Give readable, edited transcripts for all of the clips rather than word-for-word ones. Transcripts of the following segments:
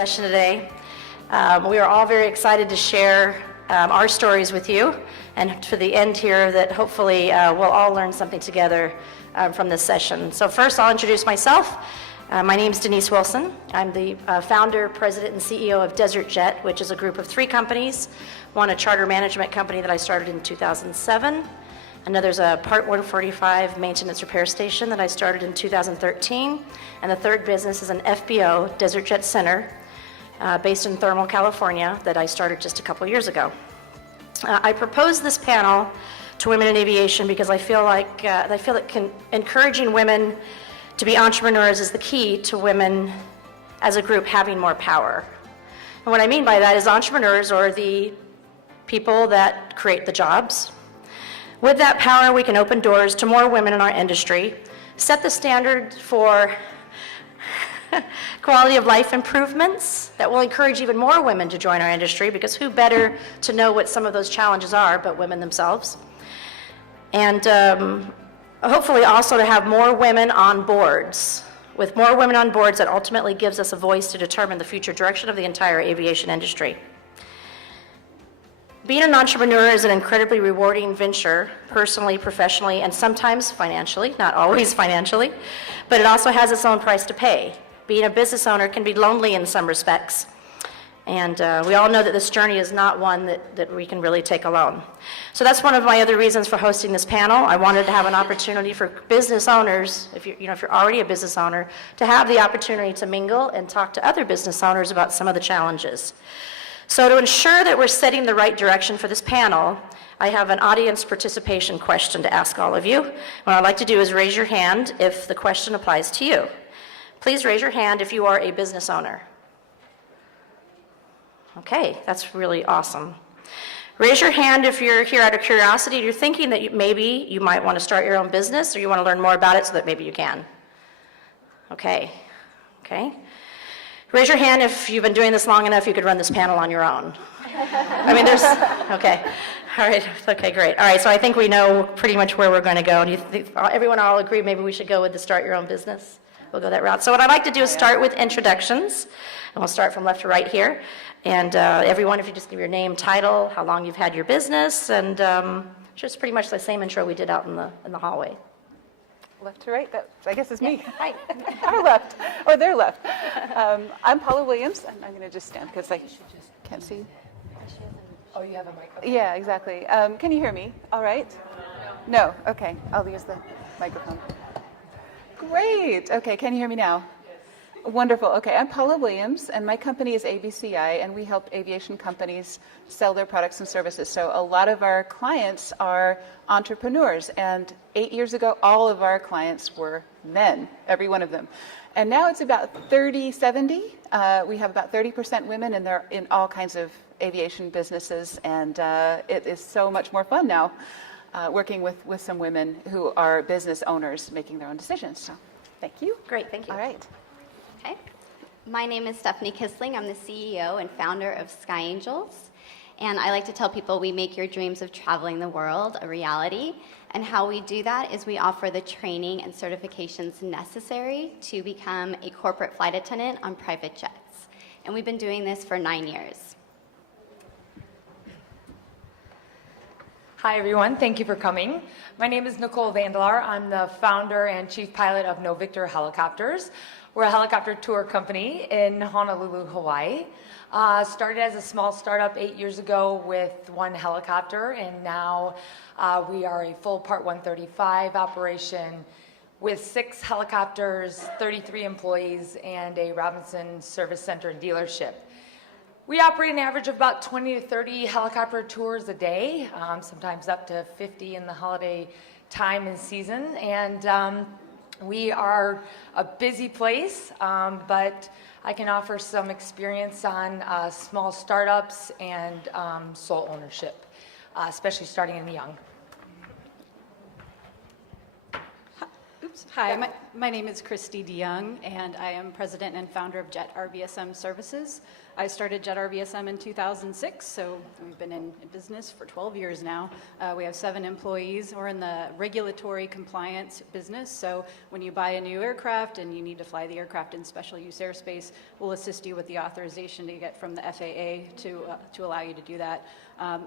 session today. We are all very excited to share our stories with you, and to the end here that hopefully we'll all learn something together from this session. So first I'll introduce myself. My name is Denise Wilson. I'm the founder, president, and CEO of Desert Jet, which is a group of 3 companies. One, a charter management company that I started in 2007. Another's a Part 145 maintenance repair station that I started in 2013. And the third business is an FBO, Desert Jet Center, based in Thermal, California, that I started just a couple years ago. I proposed this panel to women in aviation because I feel that encouraging women to be entrepreneurs is the key to women as a group having more power. And what I mean by that is entrepreneurs are the people that create the jobs. With that power, we can open doors to more women in our industry, set the standard for quality of life improvements that will encourage even more women to join our industry, because who better to know what some of those challenges are but women themselves. And hopefully also to have more women on boards. With more women on boards, that ultimately gives us a voice to determine the future direction of the entire aviation industry. Being an entrepreneur is an incredibly rewarding venture, personally, professionally, and sometimes financially, not always financially, but it also has its own price to pay. Being a business owner can be lonely in some respects, and we all know that this journey is not one that we can really take alone. So that's one of my other reasons for hosting this panel. I wanted to have an opportunity for business owners, if you're already a business owner, to have the opportunity to mingle and talk to other business owners about some of the challenges. So to ensure that we're setting the right direction for this panel, I have an audience participation question to ask all of you. What I'd like to do is raise your hand if the question applies to you. Please raise your hand if you are a business owner. Okay, that's really awesome. Raise your hand if you're here out of curiosity, you're thinking that maybe you might want to start your own business, or you want to learn more about it so that maybe you can. Okay. Raise your hand if you've been doing this long enough you could run this panel on your own. I mean, okay. All right, okay, great. All right, so I think we know pretty much where we're going to go. And everyone all agree maybe we should go with the start your own business? We'll go that route. So what I'd like to do is start with introductions. And we'll start from left to right here. And everyone, if you just give your name, title, how long you've had your business, and just pretty much the same intro we did out in the hallway. Left to right, that I guess is me. Hi. Our left, or their left. I'm Paula Williams, and I'm going to just stand because I can't see. Oh, you have a microphone? Yeah, exactly. Can you hear me? All right? No? Okay, I'll use the microphone. Great. Okay, can you hear me now? Wonderful. Okay, I'm Paula Williams, and my company is ABCI, and we help aviation companies sell their products and services. So a lot of our clients are entrepreneurs, and 8 years ago, all of our clients were men, every one of them. And now it's about 30-70. We have about 30% women, and they're in all kinds of aviation businesses, and it is so much more fun now working with some women who are business owners making their own decisions. So thank you. Great, thank you. All right. Okay. My name is Stephanie Kissling. I'm the CEO and founder of Sky Angels. And I like to tell people we make your dreams of traveling the world a reality. And how we do that is we offer the training and certifications necessary to become a corporate flight attendant on private jets. And we've been doing this for 9 years. Hi, everyone. Thank you for coming. My name is Nicole Vandelar. I'm the founder and chief pilot of No Victor Helicopters. We're a helicopter tour company in Honolulu, Hawaii. Started as a small startup 8 years ago with 1 helicopter, and now we are a full Part 135 operation with 6 helicopters, 33 employees, and a Robinson Service Center and dealership. We operate an average of about 20 to 30 helicopter tours a day, sometimes up to 50 in the holiday time and season. And we are a busy place, but I can offer some experience on small startups and sole ownership, especially starting in the young. Hi, my name is Christy DeYoung, and I am president and founder of Jet RBSM Services. I started Jet RVSM in 2006, so we've been in business for 12 years now. We have 7 employees. We're in the regulatory compliance business, so when you buy a new aircraft and you need to fly the aircraft in special use airspace, we'll assist you with the authorization to get from the FAA to allow you to do that.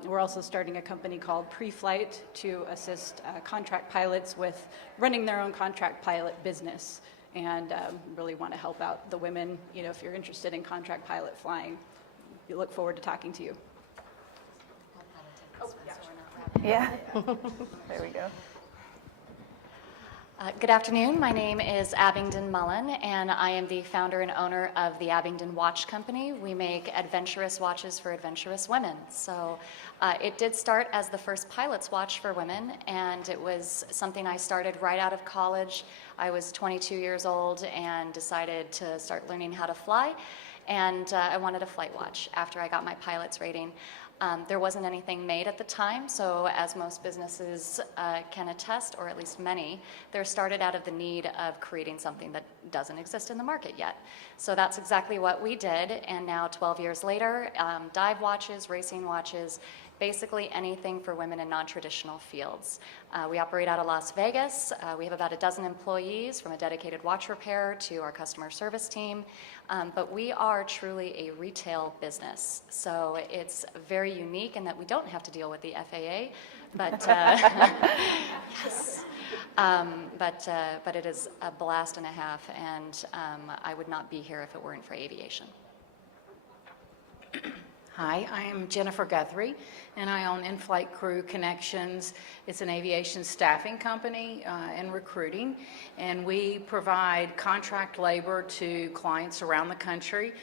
We're also starting a company called Pre-Flight to assist contract pilots with running their own contract pilot business, and really want to help out the women. If you're interested in contract pilot flying, we look forward to talking to you. Yeah. There we go. Good afternoon. My name is Abingdon Mullen, and I am the founder and owner of the Abingdon Watch Company. We make adventurous watches for adventurous women. So it did start as the first pilot's watch for women, and it was something I started right out of college. I was 22 years old and decided to start learning how to fly, and I wanted a flight watch after I got my pilot's rating. There wasn't anything made at the time, so as most businesses can attest, or at least many, they're started out of the need of creating something that doesn't exist in the market yet. So that's exactly what we did, and now 12 years later, dive watches, racing watches, basically anything for women in non-traditional fields. We operate out of Las Vegas. We have about a dozen employees, from a dedicated watch repairer to our customer service team. But we are truly a retail business. So it's very unique in that we don't have to deal with the FAA, but yes. But it is a blast and a half, and I would not be here if it weren't for aviation. Hi, I am Jennifer Guthrie, and I own In-Flight Crew Connections. It's an aviation staffing company and recruiting, and we provide contract labor to clients around the country.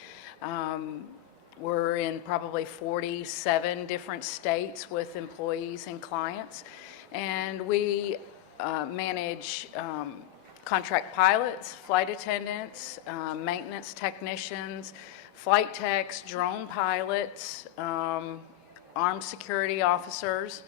We're in probably 47 different states with employees and clients, and we manage contract pilots, flight attendants, maintenance technicians, flight techs, drone pilots, armed security officers,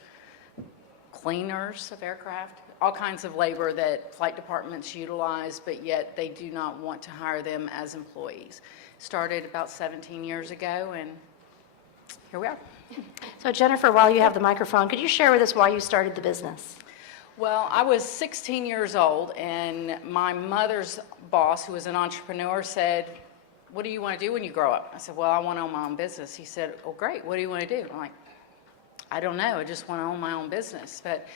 cleaners of aircraft, all kinds of labor that flight departments utilize, but yet they do not want to hire them as employees. Started about 17 years ago, and here we are. So Jennifer, while you have the microphone, could you share with us why you started the business? Well, I was 16 years old, and my mother's boss, who was an entrepreneur, said, "What do you want to do when you grow up?" I said, "Well, I want to own my own business." He said, "Oh, great. What do you want to do?" I'm like, "I don't know. I just want to own my own business." But,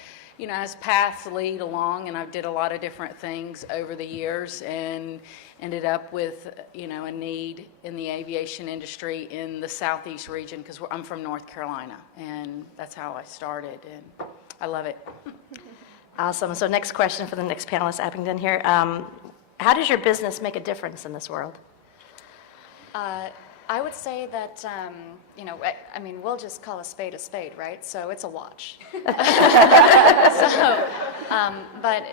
as paths lead along, and I've did a lot of different things over the years and ended up with, a need in the aviation industry in the Southeast region, because I'm from North Carolina, and that's how I started, and I love it. Awesome. So next question for the next panelist, Abingdon here. How does your business make a difference in this world? I would say that, we'll just call a spade, right? So it's a watch. But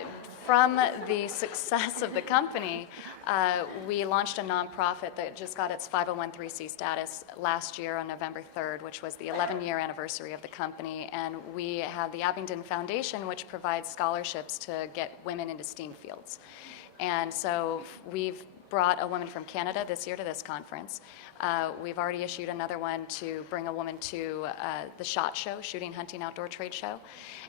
from the success of the company, we launched a nonprofit that just got its 501(c) status last year on November 3rd, which was the 11-year anniversary of the company. And we have the Abingdon Foundation, which provides scholarships to get women into STEAM fields. And so we've brought a woman from Canada this year to this conference. We've already issued another one to bring a woman to the SHOT Show, Shooting, Hunting, Outdoor Trade Show.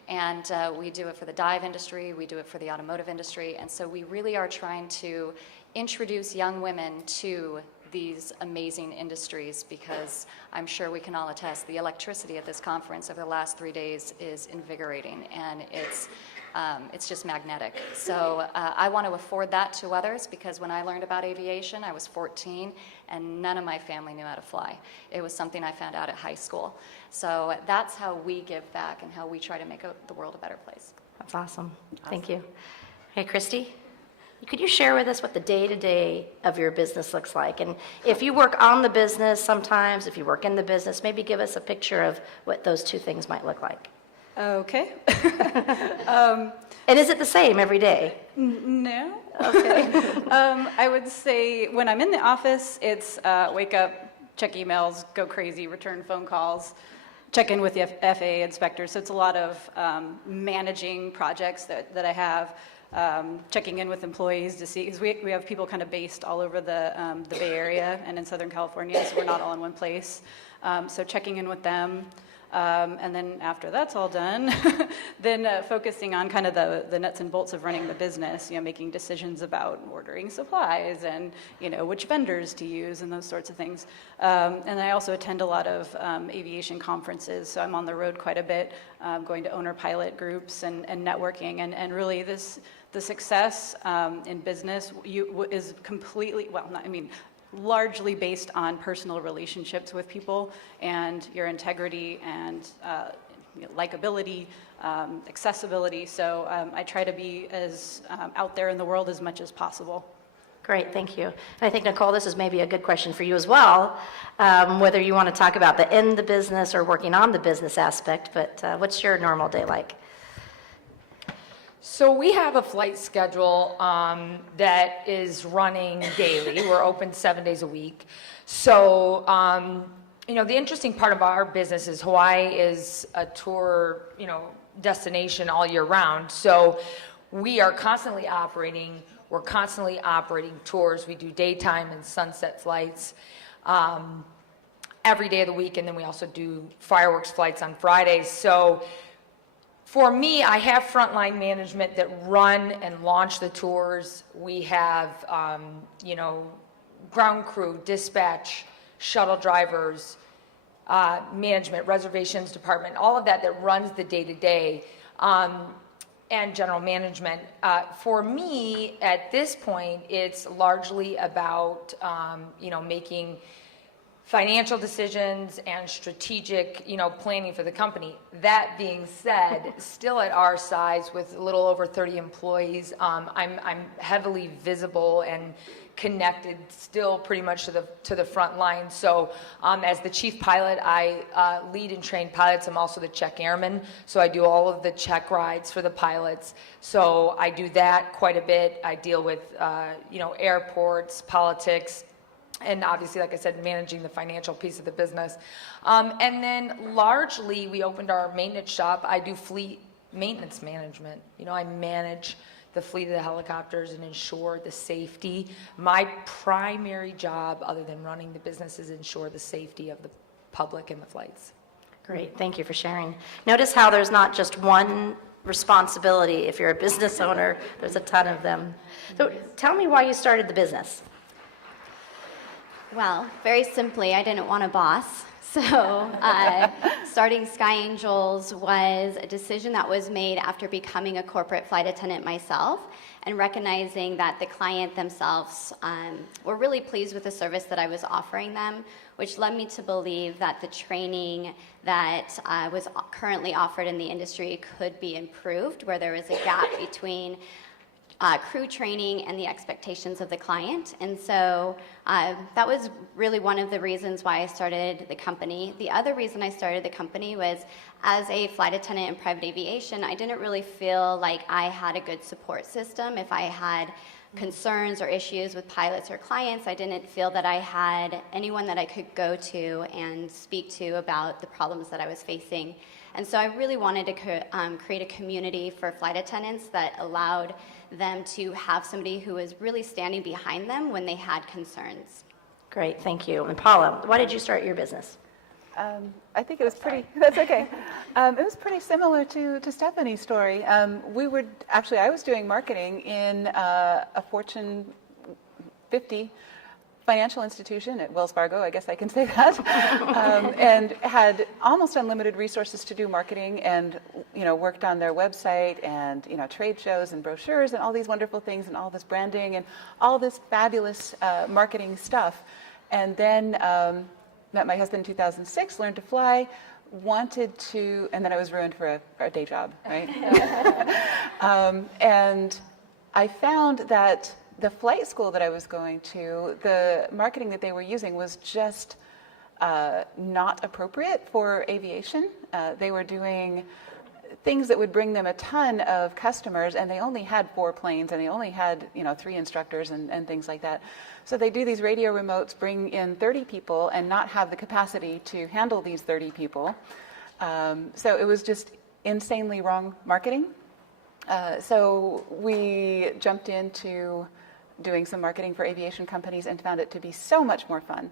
And we do it for the dive industry, we do it for the automotive industry, and so we really are trying to introduce young women to these amazing industries, because I'm sure we can all attest the electricity at this conference over the last 3 days is invigorating, and it's just magnetic. So I want to afford that to others, because when I learned about aviation, I was 14, and none of my family knew how to fly. It was something I found out at high school. So that's how we give back and how we try to make the world a better place. That's awesome. Thank you. Hey, Christy, could you share with us what the day-to-day of your business looks like? And if you work on the business sometimes, if you work in the business, maybe give us a picture of what those two things might look like. Okay. And is it the same every day? No. Okay. I would say when I'm in the office, it's wake up, check emails, go crazy, return phone calls, check in with the FAA inspector. So it's a lot of managing projects that I have. checking in with employees to see, because we have people kind of based all over the Bay Area and in Southern California, so we're not all in one place. So checking in with them. And then after that's all done, then focusing on kind of the nuts and bolts of running the business, making decisions about ordering supplies and, which vendors to use and those sorts of things. And I also attend a lot of aviation conferences, so I'm on the road quite a bit, going to owner pilot groups and networking. And really the success in business is completely, largely based on personal relationships with people and your integrity and likability, accessibility. So I try to be as out there in the world as much as possible. Great, thank you. And I think, Nicole, this is maybe a good question for you as well, whether you want to talk about the in the business or working on the business aspect, but what's your normal day like? So we have a flight schedule that is running daily. We're open 7 days a week. So, the interesting part of our business is Hawaii is a tour, destination all year round. So we are constantly operating. We're constantly operating tours. We do daytime and sunset flights every day of the week, and then we also do fireworks flights on Fridays. So for me, I have frontline management that run and launch the tours. We have, ground crew, dispatch, shuttle drivers, management, reservations department, all of that runs the day-to-day, and general management. For me, at this point, it's largely about, making financial decisions and strategic, planning for the company. That being said, still at our size with a little over 30 employees, I'm heavily visible and connected still pretty much to the front line. So as the chief pilot, I lead and train pilots. I'm also the check airman, so I do all of the check rides for the pilots. So I do that quite a bit. I deal with airports, politics, and obviously, like I said, managing the financial piece of the business. And then largely, we opened our maintenance shop. I do fleet maintenance management. I manage the fleet of the helicopters and ensure the safety. My primary job, other than running the business, is ensure the safety of the public and the flights. Great, thank you for sharing. Notice how there's not just one responsibility. If you're a business owner, there's a ton of them. So tell me why you started the business. Well, very simply, I didn't want a boss. So starting Sky Angels was a decision that was made after becoming a corporate flight attendant myself and recognizing that the client themselves were really pleased with the service that I was offering them, which led me to believe that the training that was currently offered in the industry could be improved, where there was a gap between crew training and the expectations of the client. And so that was really one of the reasons why I started the company. The other reason I started the company was, as a flight attendant in private aviation, I didn't really feel like I had a good support system. If I had concerns or issues with pilots or clients, I didn't feel that I had anyone that I could go to and speak to about the problems that I was facing. And so I really wanted to create a community for flight attendants that allowed them to have somebody who was really standing behind them when they had concerns. Great, thank you. And Paula, why did you start your business? I think it was pretty, that's okay. It was pretty similar to Stephanie's story. I was doing marketing in a Fortune 50 financial institution at Wells Fargo, I guess I can say that, and had almost unlimited resources to do marketing, and worked on their website and trade shows and brochures and all these wonderful things and all this branding and all this fabulous marketing stuff. And then met my husband in 2006, learned to fly, and then I was ruined for a day job, right? And I found that the flight school that I was going to, the marketing that they were using was just not appropriate for aviation. They were doing things that would bring them a ton of customers, and they only had 4 planes, and they only had 3 instructors and things like that. So they do these radio remotes, bring in 30 people, and not have the capacity to handle these 30 people. So it was just insanely wrong marketing. So we jumped into doing some marketing for aviation companies and found it to be so much more fun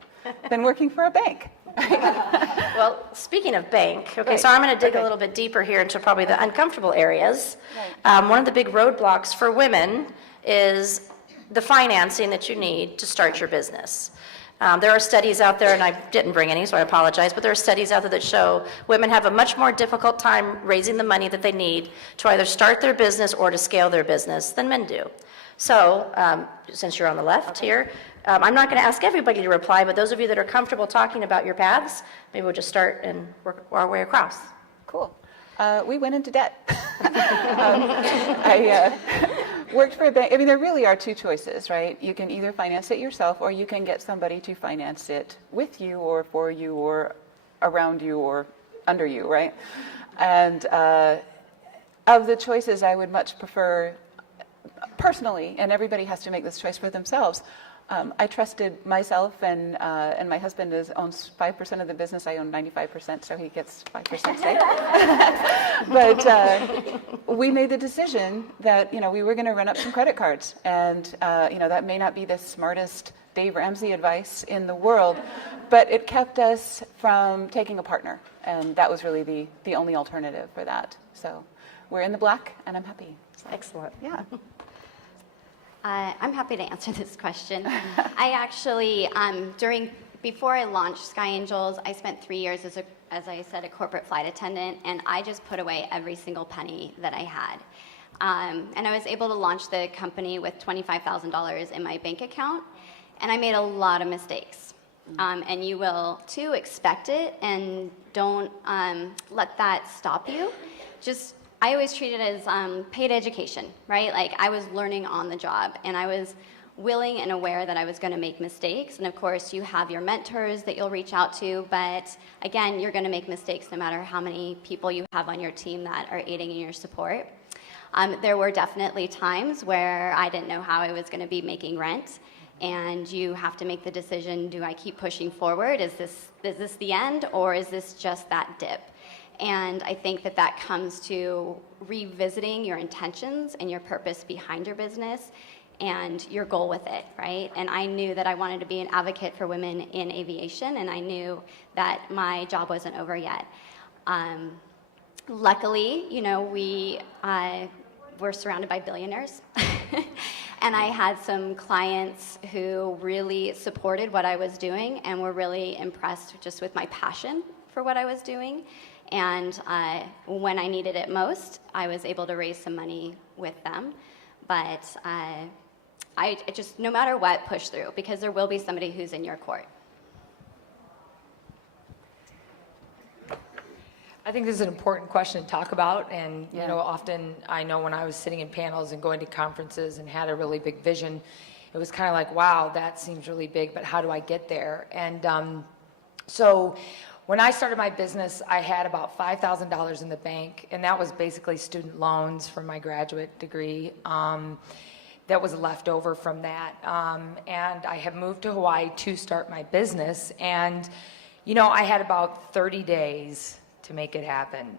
than working for a bank. Well, speaking of bank, okay, Right. so I'm going to dig Okay. a little bit deeper here into probably the uncomfortable areas. Right. One of the big roadblocks for women is the financing that you need to start your business. There are studies out there, and I didn't bring any, so I apologize, but there are studies out there that show women have a much more difficult time raising the money that they need to either start their business or to scale their business than men do. So, since you're on the left here, I'm not going to ask everybody to reply, but those of you that are comfortable talking about your paths, maybe we'll just start and work our way across. Cool. We went into debt. I worked for a bank. I mean, there really are two choices, right? You can either finance it yourself, or you can get somebody to finance it with you or for you or around you or under you, right? And of the choices, I would much prefer, personally, and everybody has to make this choice for themselves, I trusted myself, and my husband owns 5% of the business. I own 95%, so he gets 5% say. But we made the decision that we were going to run up some credit cards, and that may not be the smartest Dave Ramsey advice in the world, but it kept us from taking a partner, and that was really the only alternative for that. So we're in the black, and I'm happy. So, Excellent. yeah. I'm happy to answer this question. I actually, before I launched Sky Angels, I spent 3 years as I said, a corporate flight attendant, and I just put away every single penny that I had. And I was able to launch the company with $25,000 in my bank account, and I made a lot of mistakes. And you will too expect it, and don't let that stop you. I always treat it as paid education, right? Like, I was learning on the job, and I was willing and aware that I was going to make mistakes. And of course, you have your mentors that you'll reach out to, but again, you're going to make mistakes no matter how many people you have on your team that are aiding in your support. There were definitely times where I didn't know how I was going to be making rent, and you have to make the decision: do I keep pushing forward? Is this the end, or is this just that dip? And I think that comes to revisiting your intentions and your purpose behind your business and your goal with it, right? And I knew that I wanted to be an advocate for women in aviation, and I knew that my job wasn't over yet. Luckily, we were surrounded by billionaires. And I had some clients who really supported what I was doing and were really impressed just with my passion for what I was doing. And when I needed it most, I was able to raise some money with them. But I just, no matter what, push through, because there will be somebody who's in your court. I think this is an important question to talk about, and often I know when I was sitting in panels and going to conferences and had a really big vision, it was kind of like, wow, that seems really big, but how do I get there? And so when I started my business, I had about $5,000 in the bank, and that was basically student loans from my graduate degree. That was left over from that. And I had moved to Hawaii to start my business, and I had about 30 days to make it happen.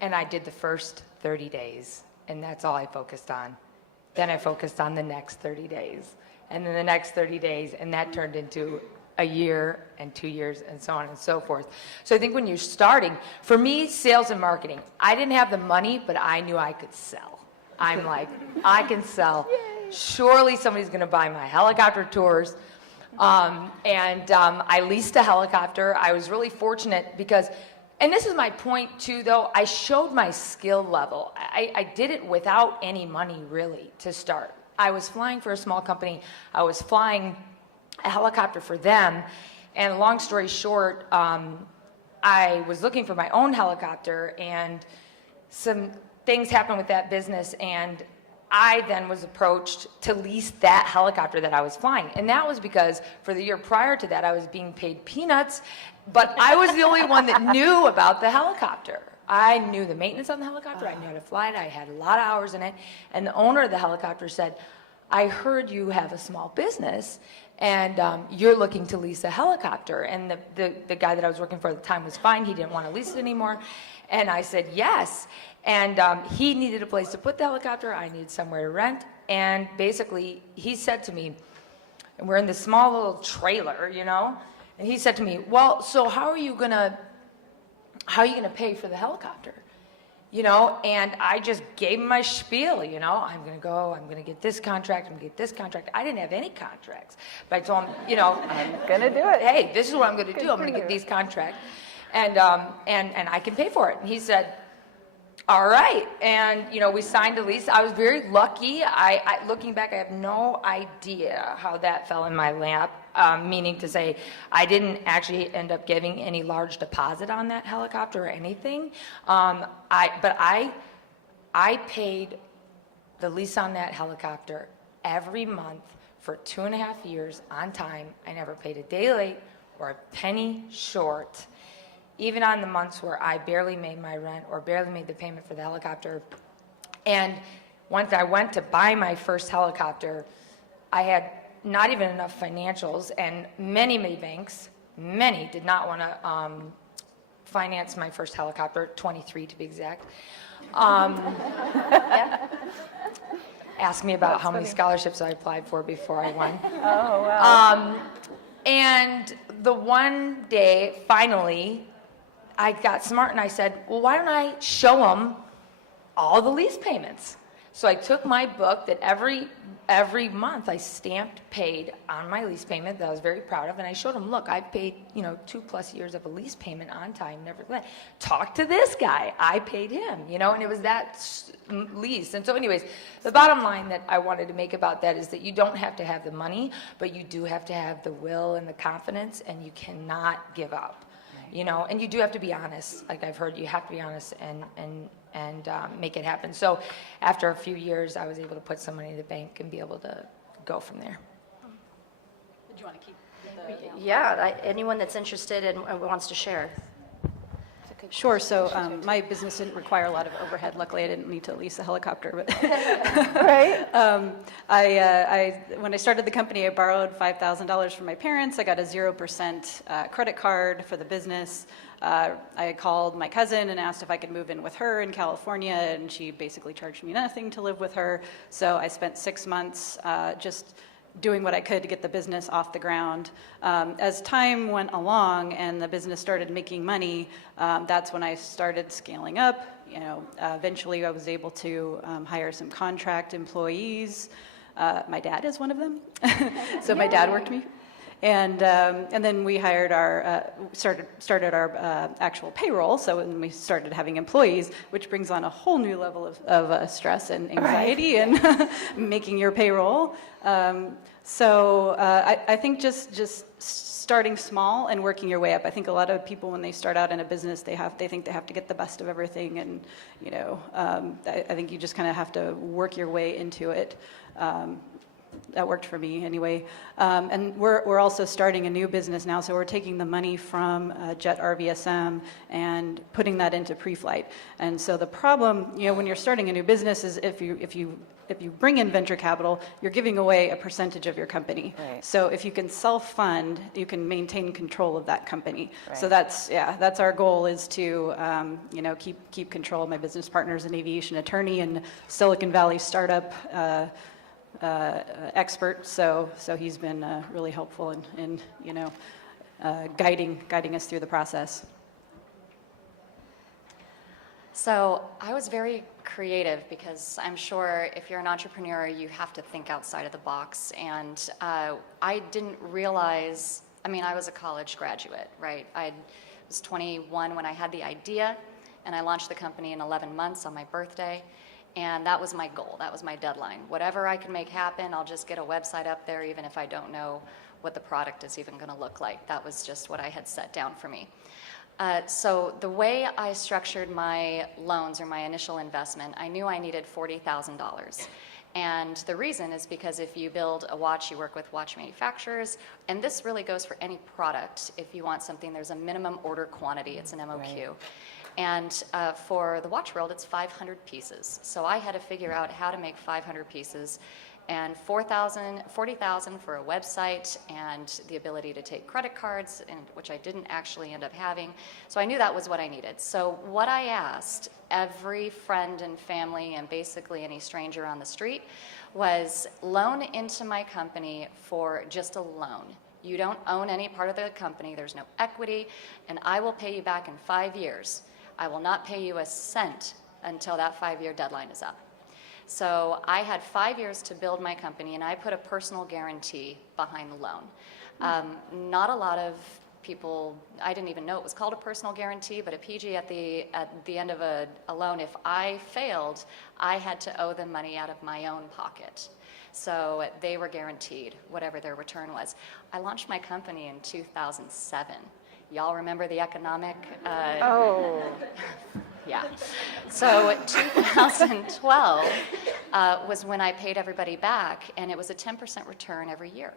And I did the first 30 days, and that's all I focused on. Then I focused on the next 30 days, and then the next 30 days, and that turned into a year and 2 years and so on and so forth. So I think when you're starting, for me, sales and marketing, I didn't have the money, but I knew I could sell. I'm like, I can sell. Yay. Surely somebody's going to buy my helicopter tours. I leased a helicopter. I was really fortunate because, and this is my point too, though, I showed my skill level. I did it without any money really to start. I was flying for a small company. I was flying a helicopter for them, and long story short, I was looking for my own helicopter, and some things happened with that business, and I then was approached to lease that helicopter that I was flying. And that was because for the year prior to that, I was being paid peanuts, but I was the only one that knew about the helicopter. I knew the maintenance on the helicopter, I knew how to fly it, I had a lot of hours in it, and the owner of the helicopter said, I heard you have a small business and you're looking to lease a helicopter. And the guy that I was working for at the time was fine. He didn't want to lease it anymore. And I said, yes. And he needed a place to put the helicopter. I needed somewhere to rent. And basically, he said to me, and we're in this small little trailer, you know, and he said to me, well, so how are you gonna pay for the helicopter? You know, and I just gave him my spiel, you know, I'm going to get this contract, I'm going to get this contract. I didn't have any contracts, but I told him, you know, I'm going to do it. Hey, this is what I'm going to do. I'm going to get these contracts, and I can pay for it. And he said, all right. And, you know, we signed a lease. I was very lucky. I looking back, I have no idea how that fell in my lap. Meaning to say, I didn't actually end up giving any large deposit on that helicopter or anything. But I paid the lease on that helicopter every month for 2.5 years on time. I never paid a day late or a penny short. Even on the months where I barely made my rent or barely made the payment for the helicopter. And once I went to buy my first helicopter, I had not even enough financials, and many banks, did not want to finance my first helicopter, 23 to be exact. Ask me about how many scholarships I applied for before I won. Oh, wow. And the one day, finally, I got smart and I said, well, why don't I show them all the lease payments? So I took my book that every month I stamped paid on my lease payment that I was very proud of, and I showed them, look, I've paid, you know, 2+ years of a lease payment on time, never late. Talk to this guy, I paid him, you know, and it was that lease. And so anyways, the bottom line that I wanted to make about that is that you don't have to have the money, but you do have to have the will and the confidence, and you cannot give up, you know, and you do have to be honest. Like I've heard, you have to be honest and make it happen. So after a few years, I was able to put some money in the bank and be able to go from there. Did you want to keep Yeah, anyone that's interested and wants to share. Sure. So my business didn't require a lot of overhead. Luckily, I didn't need to lease a helicopter. But Right? when I started the company, I borrowed $5,000 from my parents. I got a 0% credit card for the business. I called my cousin and asked if I could move in with her in California, and she basically charged me nothing to live with her. So I spent 6 months just doing what I could to get the business off the ground. As time went along and the business started making money, that's when I started scaling up. You know, eventually I was able to hire some contract employees. My dad is one of them, so my dad worked me. And then we hired started our actual payroll. So when we started having employees, which brings on a whole new level of stress and anxiety and making your payroll. So I think just starting small and working your way up. I think a lot of people, when they start out in a business, they think they have to get the best of everything, and you know, I think you just kind of have to work your way into it. That worked for me anyway. And we're also starting a new business now, so we're taking the money from Jet RVSM and putting that into pre-flight. And so the problem, you know, when you're starting a new business is if you bring in venture capital, you're giving away a percentage of your company. Right. So if you can self-fund, you can maintain control of that company. Right. So that's our goal, is to you know, keep control. My business partner is an aviation attorney and Silicon Valley startup expert, so he's been really helpful in you know, guiding us through the process. So I was very creative, because I'm sure if you're an entrepreneur, you have to think outside of the box. And I didn't realize, I mean, I was a college graduate, right? I was 21 when I had the idea, and I launched the company in 11 months on my birthday. And that was my goal, that was my deadline. Whatever I can make happen, I'll just get a website up there, even if I don't know what the product is even gonna look like. That was just what I had set down for me. So the way I structured my loans, or my initial investment, I knew I needed $40,000. And the reason is because if you build a watch, you work with watch manufacturers, and this really goes for any product. If you want something, there's a minimum order quantity, it's an MOQ. Right. And for the watch world, it's 500 pieces. So I had to figure out how to make 500 pieces and $40,000 for a website and the ability to take credit cards, and which I didn't actually end up having. So I knew that was what I needed. So what I asked every friend and family and basically any stranger on the street was loan into my company for just a loan. You don't own any part of the company, there's no equity, and I will pay you back in 5 years. I will not pay you a cent until that 5-year deadline is up. So I had 5 years to build my company, and I put a personal guarantee behind the loan. Not a lot of people, I didn't even know it was called a personal guarantee, but a PG at the end of a loan, if I failed, I had to owe them money out of my own pocket. So they were guaranteed whatever their return was. I launched my company in 2007. Y'all remember the economic? Yeah. So 2012 was when I paid everybody back, and it was a 10% return every year.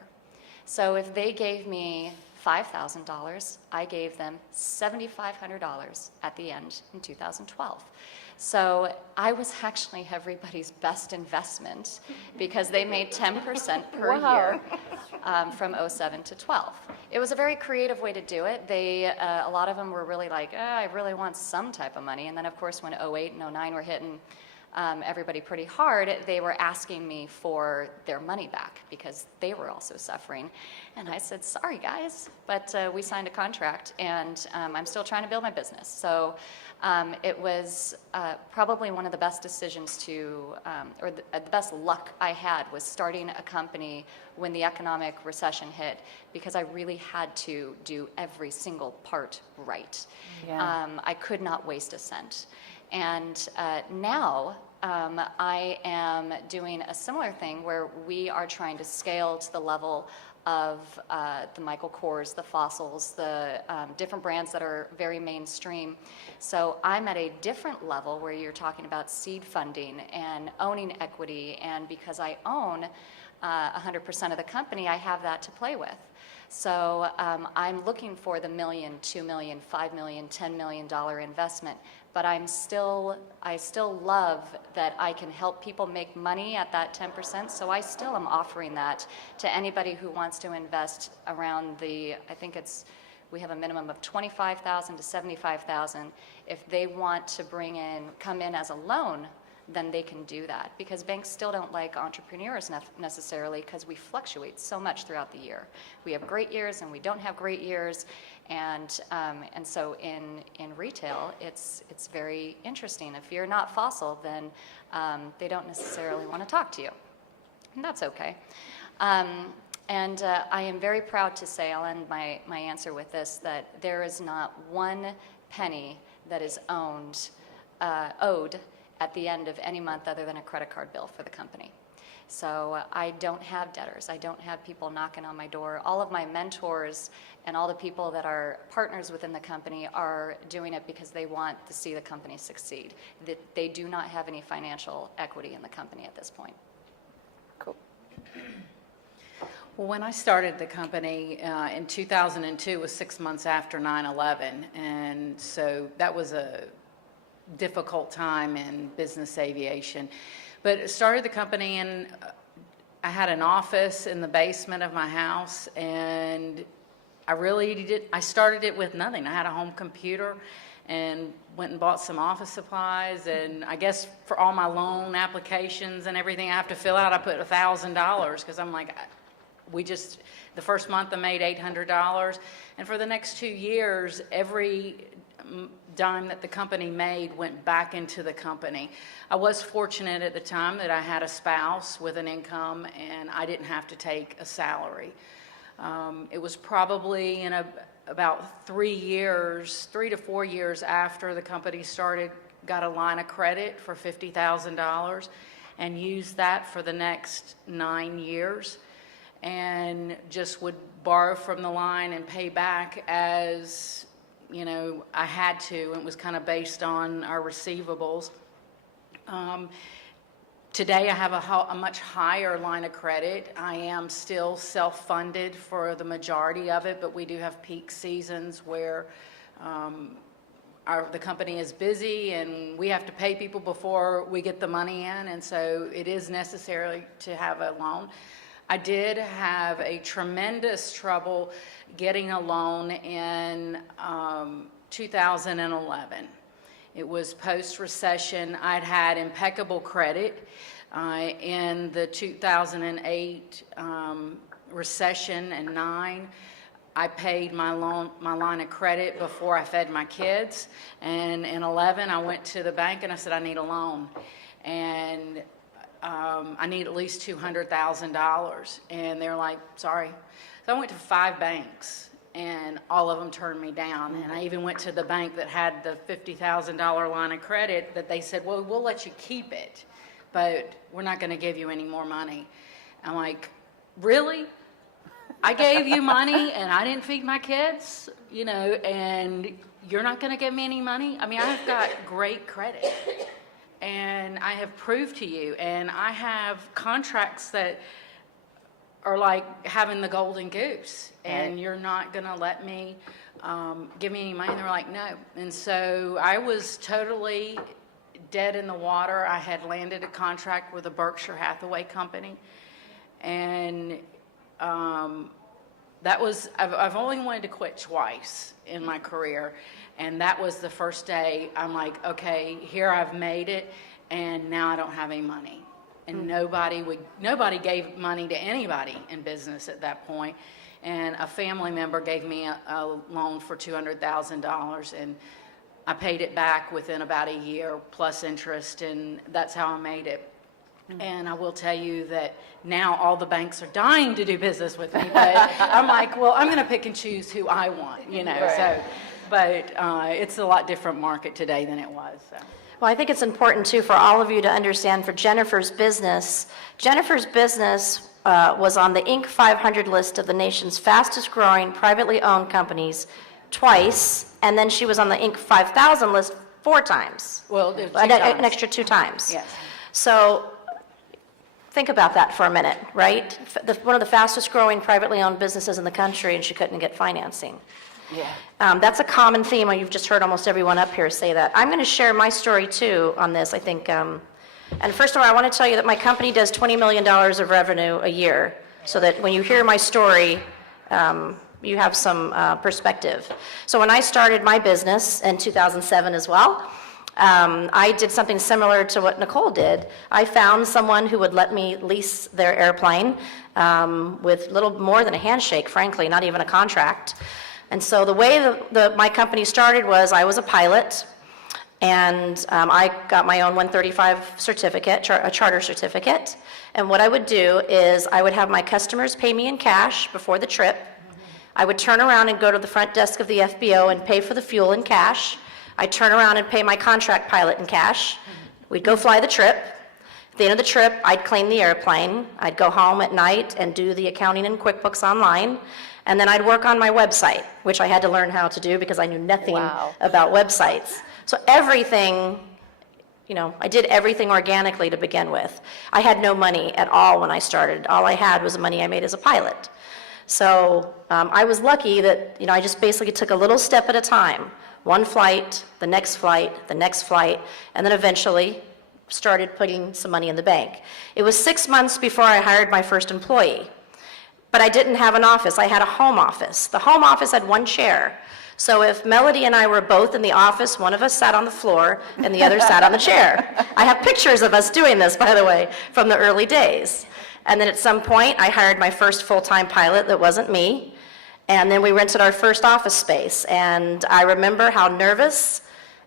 So if they gave me $5,000, I gave them $7,500 at the end in 2012. So I was actually everybody's best investment because they made 10% per year from 07 to 12. It was a very creative way to do it. A lot of them were really like, I really want some type of money. And then, of course, when 08 and 09 were hitting everybody pretty hard, they were asking me for their money back because they were also suffering. And I said, sorry, guys, but we signed a contract, and I'm still trying to build my business. So it was probably one of the best decisions or the best luck I had was starting a company when the economic recession hit, because I really had to do every single part right. Yeah. I could not waste a cent. And now I am doing a similar thing where we are trying to scale to the level of the Michael Kors, the Fossils, the different brands that are very mainstream. So I'm at a different level where you're talking about seed funding and owning equity, and because I own 100% of the company, I have that to play with. So I'm looking for the $1 million, $2 million, $5 million, $10 million investment, but I still love that I can help people make money at that 10%, so I still am offering that to anybody who wants to invest around we have a minimum of $25,000 to $75,000. If they want to come in as a loan, then they can do that, because banks still don't like entrepreneurs necessarily, because we fluctuate so much throughout the year. We have great years and we don't have great years, and so in retail it's very interesting. If you're not Fossil, then they don't necessarily want to talk to you, and that's okay. And I am very proud to say, I'll end my answer with this, that there is not one penny that is owed at the end of any month other than a credit card bill for the company. So I don't have debtors. I don't have people knocking on my door. All of my mentors and all the people that are partners within the company are doing it because they want to see the company succeed. They do not have any financial equity in the company at this point. Cool. Well, when I started the company in 2002, was 6 months after 9/11, and so that was a difficult time in business aviation. But I started the company, and I had an office in the basement of my house, and I started it with nothing. I had a home computer and went and bought some office supplies, and I guess for all my loan applications and everything I have to fill out, I put $1,000, because I'm like, the first month I made $800, and for the next 2 years, every dime that the company made went back into the company. I was fortunate at the time that I had a spouse with an income, and I didn't have to take a salary. It was probably in about 3 to 4 years after the company started, got a line of credit for $50,000 and used that for the next 9 years, and just would borrow from the line and pay back as I had to. It was kind of based on our receivables. Today I have a much higher line of credit. I am still self-funded for the majority of it, but we do have peak seasons where the company is busy and we have to pay people before we get the money in, and so it is necessary to have a loan. I did have a tremendous trouble getting a loan in 2011. It was post-recession. I'd had impeccable credit. In the 2008 recession and 9, I paid my line of credit before I fed my kids. And in 11, I went to the bank and I said, I need a loan. And I need at least $200,000. And they're like, sorry. So I went to 5 banks and all of them turned me down. And I even went to the bank that had the $50,000 line of credit that they said, well, we'll let you keep it, but we're not going to give you any more money. I'm like, really? I gave you money and I didn't feed my kids, you know, and you're not going to give me any money? I mean, I've got great credit and I have proved to you, and I have contracts that are like having the golden goose, and you're not going to let me give me any money. And they were like, no. And so I was totally dead in the water. I had landed a contract with a Berkshire Hathaway company, and that was, I've only wanted to quit twice in my career, and that was the first day. I'm like, okay, here I've made it, and now I don't have any money. And nobody gave money to anybody in business at that point. And a family member gave me a loan for $200,000, and I paid it back within about a year plus interest, and that's how I made it. And I will tell you that now all the banks are dying to do business with me, but I'm like, well, I'm going to pick and choose who I want, you know. Right. So, but it's a lot different market today than it was. So. Well, I think it's important, too, for all of you to understand for Jennifer's business was on the Inc. 500 list of the nation's fastest growing privately owned companies twice, and then she was on the Inc. 5000 list 4 times. Well, an extra 2 times. Yes. So think about that for a minute, right? One of the fastest growing privately owned businesses in the country, and she couldn't get financing. Yeah. That's a common theme. You've just heard almost everyone up here say that. I'm going to share my story, too, on this, I think. And first of all, I want to tell you that my company does $20 million of revenue a year, so that when you hear my story, you have some perspective. So when I started my business in 2007 as well, I did something similar to what Nicole did. I found someone who would let me lease their airplane with little more than a handshake, frankly, not even a contract. And so the way my company started was I was a pilot, and I got my own 135 certificate, a charter certificate. And what I would do is I would have my customers pay me in cash before the trip. I would turn around and go to the front desk of the FBO and pay for the fuel in cash. I'd turn around and pay my contract pilot in cash. We'd go fly the trip. At the end of the trip, I'd clean the airplane. I'd go home at night and do the accounting and QuickBooks online. And then I'd work on my website, which I had to learn how to do because I knew nothing about websites. So everything, you know, I did everything organically to begin with. I had no money at all when I started. All I had was the money I made as a pilot. So I was lucky that, you know, I just basically took a little step at a time. One flight, the next flight, the next flight, and then eventually started putting some money in the bank. It was 6 months before I hired my first employee. But I didn't have an office. I had a home office. The home office had 1 chair. So if Melody and I were both in the office, one of us sat on the floor and the other sat on the chair. I have pictures of us doing this, by the way, from the early days. And then at some point, I hired my first full-time pilot that wasn't me. And then we rented our first office space. And I remember how nervous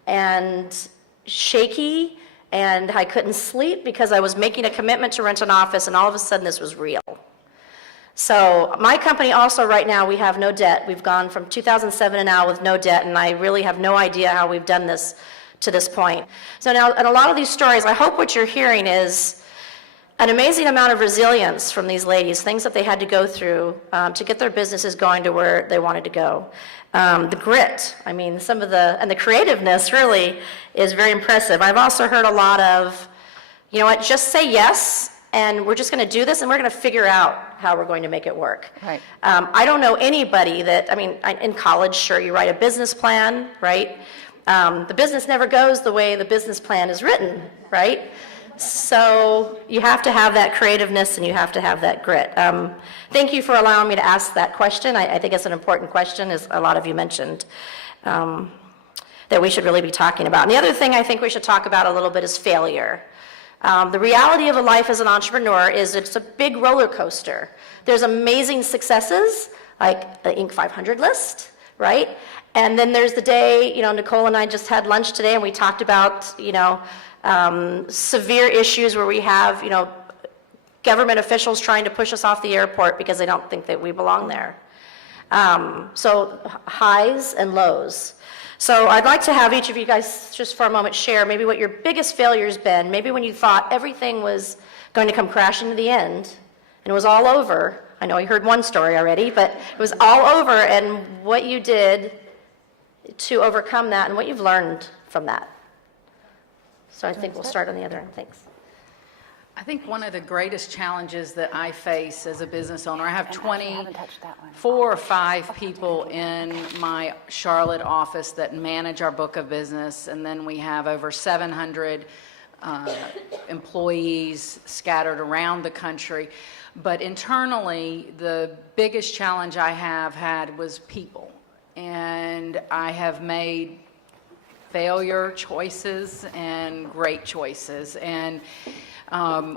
and shaky, and I couldn't sleep because I was making a commitment to rent an office, and all of a sudden this was real. So my company also right now, we have no debt. We've gone from 2007 to now with no debt, and I really have no idea how we've done this to this point. So now, in a lot of these stories, I hope what you're hearing is an amazing amount of resilience from these ladies, things that they had to go through to get their businesses going to where they wanted to go. The grit, I mean, and the creativeness really is very impressive. I've also heard a lot of, you know what, just say yes, and we're just going to do this, and we're going to figure out how we're going to make it work. Right. I don't know anybody that, I mean, in college, sure, you write a business plan, right? The business never goes the way the business plan is written, right? So you have to have that creativeness and you have to have that grit. Thank you for allowing me to ask that question. I think it's an important question, as a lot of you mentioned, that we should really be talking about. And the other thing I think we should talk about a little bit is failure. The reality of a life as an entrepreneur is it's a big roller coaster. There's amazing successes, like the Inc. 500 list, right? And then there's the day, Nicole and I just had lunch today and we talked about, severe issues where we have, government officials trying to push us off the airport because they don't think that we belong there. So highs and lows. So I'd like to have each of you guys just for a moment share maybe what your biggest failure's been, maybe when you thought everything was going to come crashing to the end and it was all over. I know you heard one story already, but it was all over, and what you did to overcome that and what you've learned from that. So I think we'll start on the other end. Thanks. I think one of the greatest challenges that I face as a business owner, I have 24 or 5 people in my Charlotte office that manage our book of business, and then we have over 700 employees scattered around the country. But internally, the biggest challenge I have had was people, and I have made failure choices and great choices. And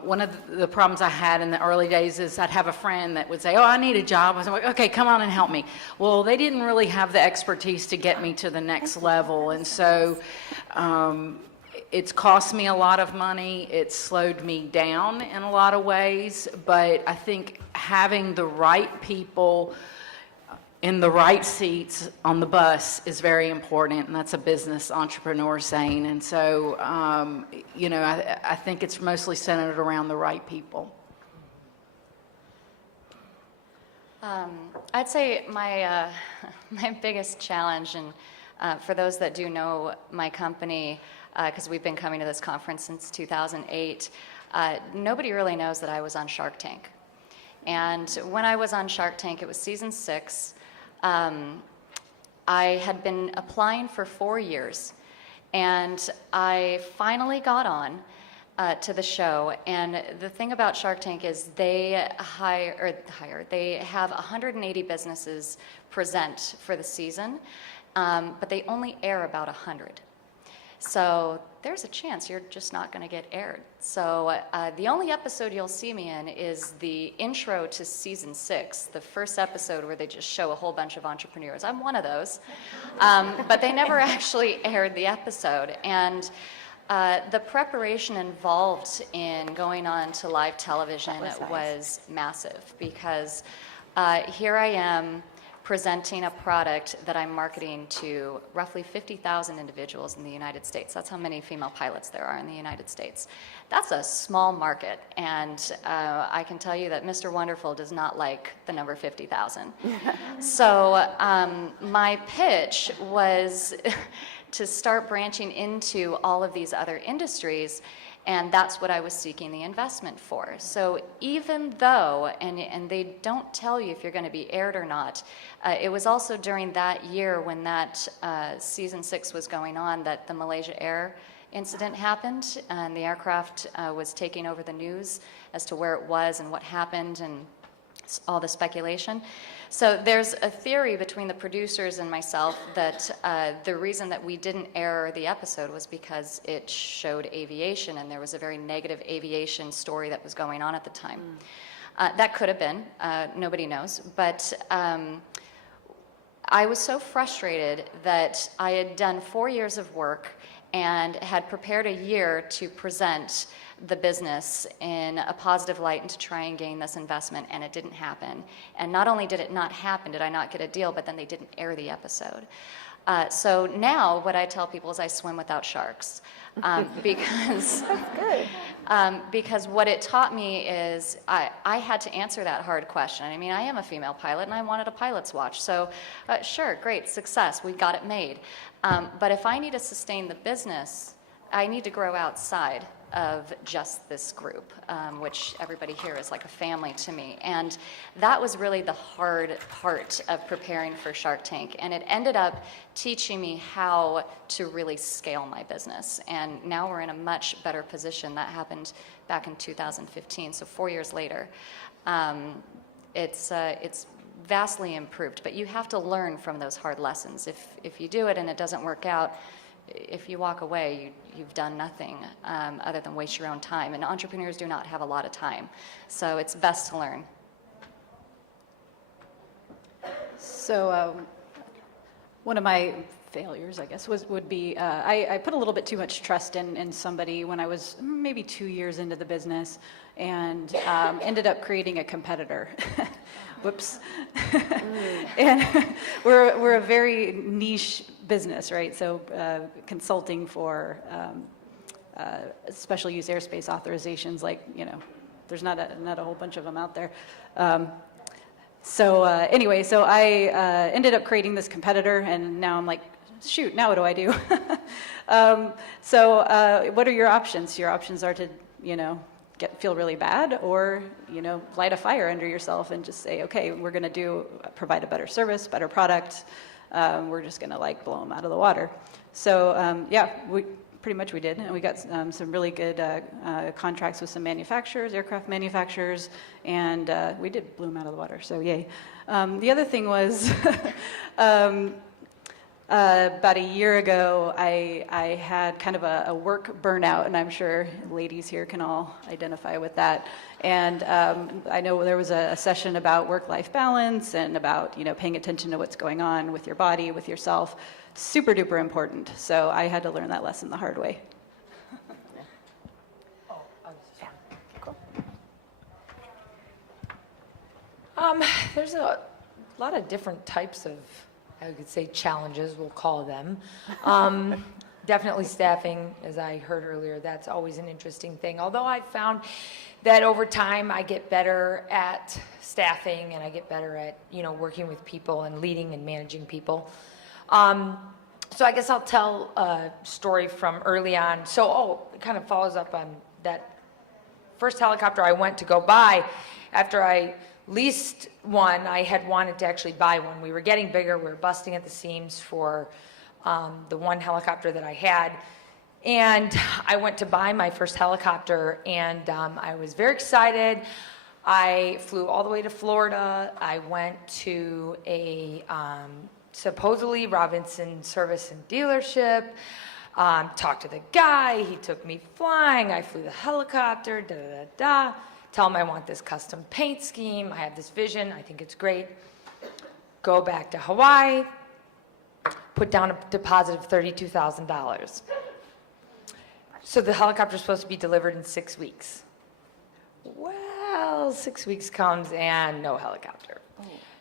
one of the problems I had in the early days is I'd have a friend that would say, oh, I need a job. I was like, okay, come on and help me. Well, they didn't really have the expertise to get me to the next level. And so it's cost me a lot of money. It's slowed me down in a lot of ways. But I think having the right people in the right seats on the bus is very important, and that's a business entrepreneur saying. And so, I think it's mostly centered around the right people. I'd say my my biggest challenge, and for those that do know my company, because we've been coming to this conference since 2008, nobody really knows that I was on Shark Tank. And when I was on Shark Tank, it was season 6. I had been applying for 4 years, and I finally got on to the show. And the thing about Shark Tank is they they have 180 businesses present for the season, but they only air about 100. So there's a chance you're just not going to get aired. So the only episode you'll see me in is the intro to season 6, the first episode where they just show a whole bunch of entrepreneurs. I'm one of those. But they never actually aired the episode. And the preparation involved in going on to live television was massive, because here I am presenting a product that I'm marketing to roughly 50,000 individuals in the United States. That's how many female pilots there are in the United States. That's a small market, and I can tell you that Mr. Wonderful does not like the number 50,000. So my pitch was to start branching into all of these other industries, and that's what I was seeking the investment for. So even though, and they don't tell you if you're going to be aired or not, it was also during that year when that season 6 was going on that the Malaysia Air incident happened, and the aircraft was taking over the news as to where it was and what happened and all the speculation. So there's a theory between the producers and myself that the reason that we didn't air the episode was because it showed aviation, and there was a very negative aviation story that was going on at the time. That could have been, nobody knows, but I was so frustrated that I had done 4 years of work and had prepared a year to present the business in a positive light and to try and gain this investment, and it didn't happen. And not only did it not happen, did I not get a deal, but then they didn't air the episode. So now what I tell people is I swim without sharks, because because what it taught me is I had to answer that hard question. I mean, I am a female pilot, and I wanted a pilot's watch. So sure, great, success, we got it made. But if I need to sustain the business, I need to grow outside of just this group, which everybody here is like a family to me. And that was really the hard part of preparing for Shark Tank. And it ended up teaching me how to really scale my business. And now we're in a much better position. That happened back in 2015, so 4 years later. It's vastly improved, but you have to learn from those hard lessons. If you do it and it doesn't work out, if you walk away, you've done nothing other than waste your own time. And entrepreneurs do not have a lot of time, so it's best to learn. So one of my failures, I guess, would be I put a little bit too much trust in somebody when I was maybe 2 years into the business, and ended up creating a competitor. Whoops. And we're a very niche business, right? So consulting for special use airspace authorizations, like, there's not a whole bunch of them out there. Anyway, so I ended up creating this competitor, and now I'm like, shoot, now what do I do? What are your options? Your options are to, feel really bad, or light a fire under yourself and just say, okay, we're going to provide a better service, better product. We're just going to blow them out of the water. So we did, and we got some really good contracts with some manufacturers, aircraft manufacturers, and we did blow them out of the water. So yay. The other thing was. About a year ago, I had kind of a work burnout, and I'm sure ladies here can all identify with that. And I know there was a session about work-life balance and about paying attention to what's going on with your body, with yourself. Super duper important. So I had to learn that lesson the hard way. There's a lot of different types of, I could say, challenges, we'll call them. Definitely staffing, as I heard earlier, that's always an interesting thing. Although I've found that over time I get better at staffing, and I get better at, working with people and leading and managing people. So I guess I'll tell a story from early on. It kind of follows up on that first helicopter I went to go buy. After I leased one, I had wanted to actually buy one. We were getting bigger. We were busting at the seams for the one helicopter that I had. And I went to buy my first helicopter, and I was very excited. I flew all the way to Florida. I went to a supposedly Robinson service and dealership, talked to the guy. He took me flying. I flew the helicopter, da-da-da-da. Tell him I want this custom paint scheme. I have this vision. I think it's great. Go back to Hawaii, put down a deposit of $32,000. So the helicopter's supposed to be delivered in 6 weeks. Well, 6 weeks comes and no helicopter.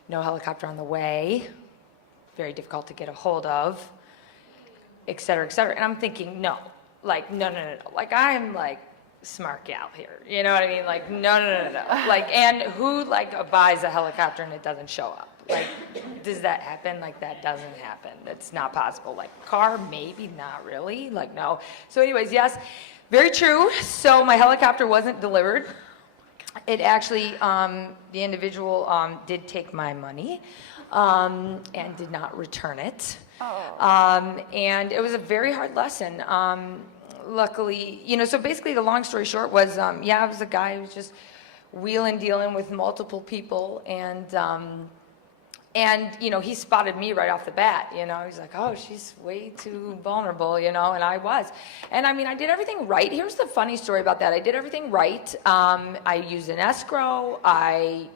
No helicopter on the way. Very difficult to get a hold of, et cetera, et cetera. And I'm thinking, no. I'm smart gal here, you know what I mean? No. And who buys a helicopter and it doesn't show up? Does that happen? That doesn't happen. That's not possible. Car, maybe, not really. No. So anyways, yes, very true. So my helicopter wasn't delivered. It actually, the individual did take my money and did not return it. And it was a very hard lesson. Luckily, so basically the long story short was, I was a guy who was just wheeling, dealing with multiple people, and he spotted me right off the bat, he's like, oh, she's way too vulnerable, and I was. And I did everything right. Here's the funny story about that. I did everything right. I used an escrow. I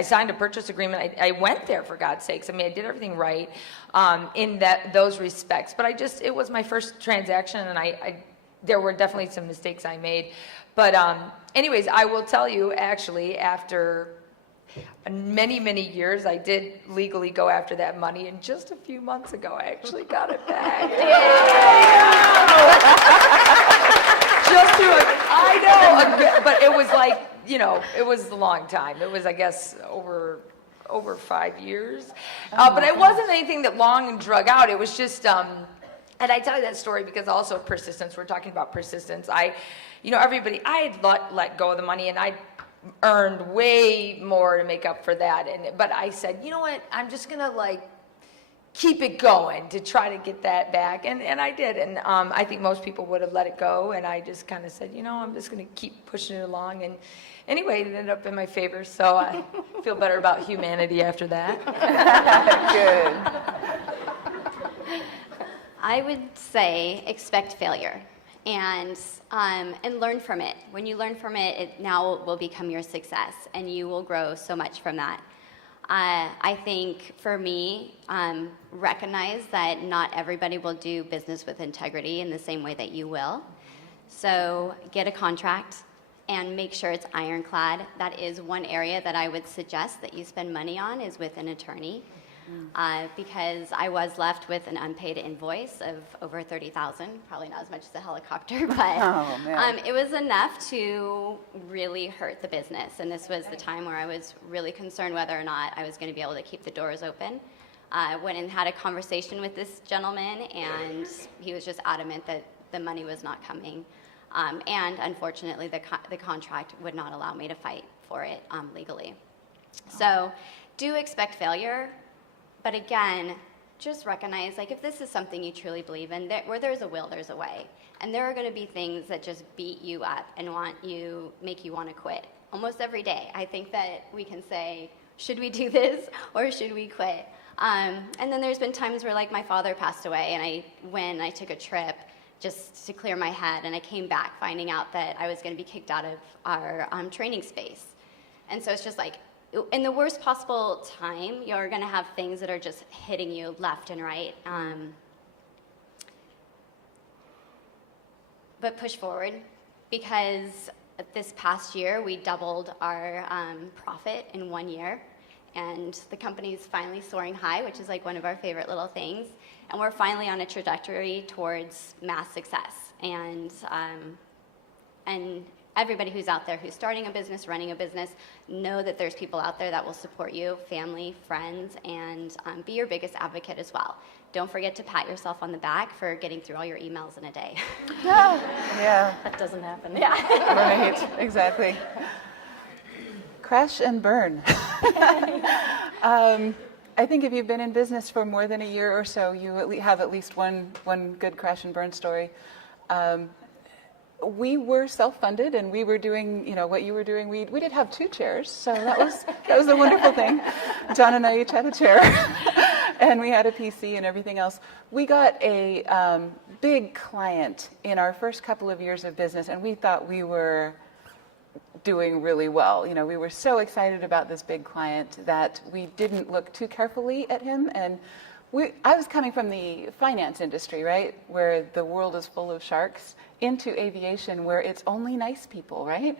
signed a purchase agreement. I went there, for God's sakes. I did everything right in those respects. But it was my first transaction, and there were definitely some mistakes I made. But anyways, I will tell you, actually, after many, many years, I did legally go after that money, and just a few months ago, I actually got it back. But it was it was a long time. It was, I guess, over 5 years. But it wasn't anything that long and drug out. It was just, And I tell you that story because also persistence, we're talking about persistence. I had let go of the money, and I earned way more to make up for that. But I said, you know what, I'm just going to keep it going to try to get that back. And I did. And I think most people would have let it go. And I just kind of said, I'm just going to keep pushing it along. And anyway, it ended up in my favor. So I feel better about humanity after that. Good. I would say expect failure and learn from it. When you learn from it, it now will become your success, and you will grow so much from that. I think for me, recognize that not everybody will do business with integrity in the same way that you will. So get a contract and make sure it's ironclad. That is one area that I would suggest that you spend money on, is with an attorney. Because I was left with an unpaid invoice of over $30,000, probably not as much as a helicopter, but it was enough to really hurt the business. And this was the time where I was really concerned whether or not I was going to be able to keep the doors open. I went and had a conversation with this gentleman, and he was just adamant that the money was not coming. And unfortunately, the contract would not allow me to fight for it legally. So do expect failure. But again, just recognize, if this is something you truly believe in, where there's a will, there's a way. And there are going to be things that just beat you up and make you want to quit. Almost every day, I think that we can say, should we do this or should we quit? And then there's been times where, my father passed away, and when I took a trip just to clear my head, and I came back finding out that I was going to be kicked out of our training space. And so it's just in the worst possible time, you're going to have things that are just hitting you left and right. But push forward, because this past year, we doubled our profit in 1 year. And the company is finally soaring high, which is one of our favorite little things. And we're finally on a trajectory towards mass success. And everybody who's out there who's starting a business, running a business, know that there's people out there that will support you, family, friends, and be your biggest advocate as well. Don't forget to pat yourself on the back for getting through all your emails in a day. Yeah. That doesn't happen. Yeah. Right, exactly. Crash and burn. I think if you've been in business for more than a year or so, you have at least one good crash and burn story. We were self-funded, and we were doing, what you were doing. We did have 2 chairs, so that was a wonderful thing. John and I each had a chair, and we had a PC and everything else. We got a big client in our first couple of years of business, and we thought we were doing really well. We were so excited about this big client that we didn't look too carefully at him. And I was coming from the finance industry, right, where the world is full of sharks, into aviation where it's only nice people, right?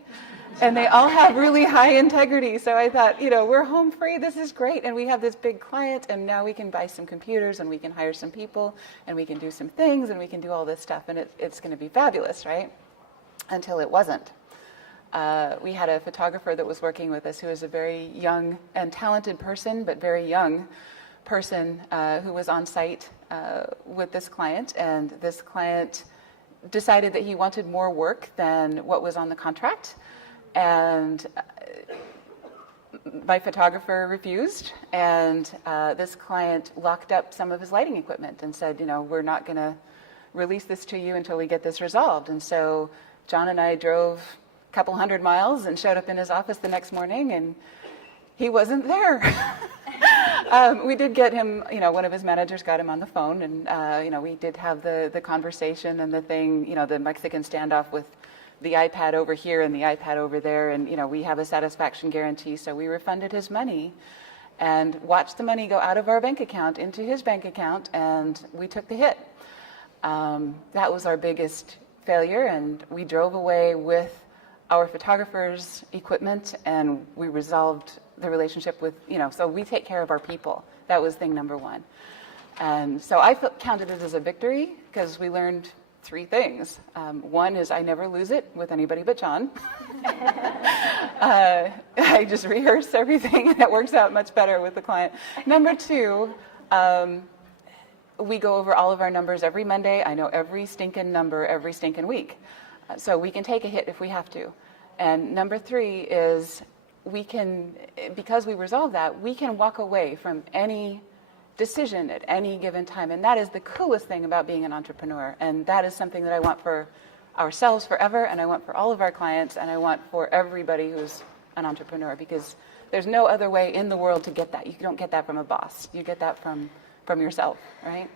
And they all have really high integrity. So I thought, we're home free. This is great. And we have this big client, and now we can buy some computers, and we can hire some people, and we can do some things, and we can do all this stuff. And it's going to be fabulous, right? Until it wasn't. We had a photographer that was working with us who was a very young and talented person, but very young person who was on site with this client, and this client decided that he wanted more work than what was on the contract, and my photographer refused, and this client locked up some of his lighting equipment and said, we're not going to release this to you until we get this resolved. And so John and I drove a couple 100 miles and showed up in his office the next morning, and he wasn't there. We did get him, one of his managers got him on the phone, and, we did have the conversation and the thing, the Mexican standoff with the iPad over here and the iPad over there, and, we have a satisfaction guarantee, so we refunded his money and watched the money go out of our bank account into his bank account, and we took the hit. That was our biggest failure, and we drove away with our photographer's equipment, and we resolved the relationship with, so we take care of our people. That was thing number 1. And so I counted it as a victory because we learned 3 things. 1 is I never lose it with anybody but John. I just rehearse everything, and it works out much better with the client. Number 2, we go over all of our numbers every Monday. I know every stinking number every stinking week. So we can take a hit if we have to. And number 3 is we can, because we resolve that, we can walk away from any decision at any given time. And that is the coolest thing about being an entrepreneur. And that is something that I want for ourselves forever, and I want for all of our clients, and I want for everybody who's an entrepreneur, because there's no other way in the world to get that. You don't get that from a boss. You get that from yourself, right?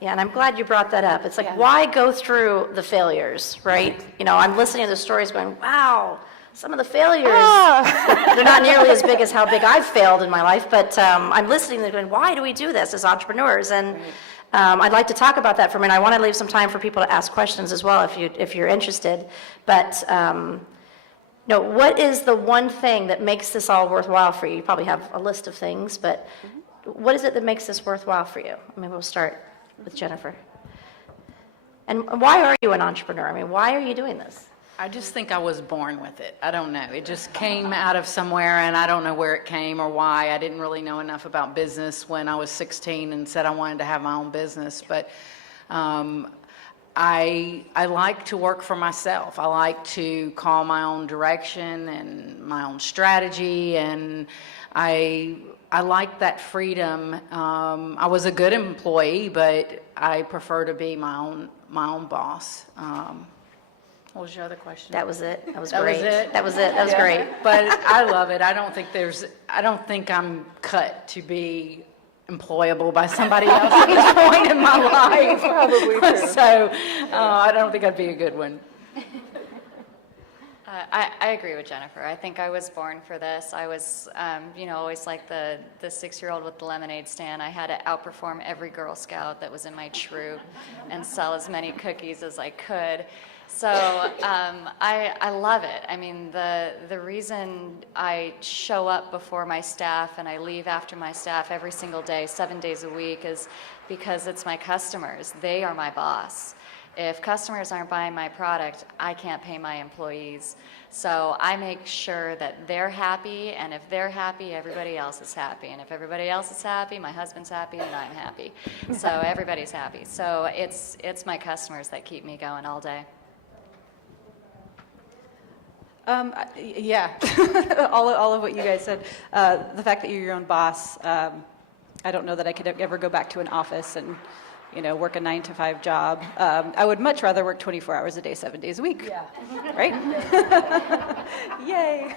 Yeah, and I'm glad you brought that up. It's like, Yeah. why go through the failures, right? You know, I'm listening to the stories going, wow, some of the failures, they're not nearly as big as how big I've failed in my life, but I'm listening to them going, why do we do this as entrepreneurs? And I'd like to talk about that for a minute. I want to leave some time for people to ask questions as well if you're interested. But no, what is the one thing that makes this all worthwhile for you? You probably have a list of things, but what is it that makes this worthwhile for you? I mean, we'll start with Jennifer. And why are you an entrepreneur? I mean, why are you doing this? I just think I was born with it. I don't know. It just came out of somewhere, and I don't know where it came or why. I didn't really know enough about business when I was 16 and said I wanted to have my own business. But I like to work for myself. I like to call my own direction and my own strategy, and I like that freedom. I was a good employee, but I prefer to be my own boss. What was your other question? That was it. That was That was great. it? That was it. That was Yeah. great. But I love it. I don't think I'm cut to be employable by somebody else at this point in my life. Probably true. So I don't think I'd be a good one. I agree with Jennifer. I think I was born for this. I was, always like the 6-year-old with the lemonade stand. I had to outperform every Girl Scout that was in my troop and sell as many cookies as I could. So I love it. I mean, the reason I show up before my staff and I leave after my staff every single day, 7 days a week, is because it's my customers. They are my boss. If customers aren't buying my product, I can't pay my employees. So I make sure that they're happy, and if they're happy, everybody else is happy. And if everybody else is happy, my husband's happy and I'm happy. So everybody's happy. So it's my customers that keep me going all day. Yeah, all of what you guys said. The fact that you're your own boss, I don't know that I could ever go back to an office and, work a 9-to-5 job. I would much rather work 24 hours a day, 7 days a week. Yeah. Right? Yay.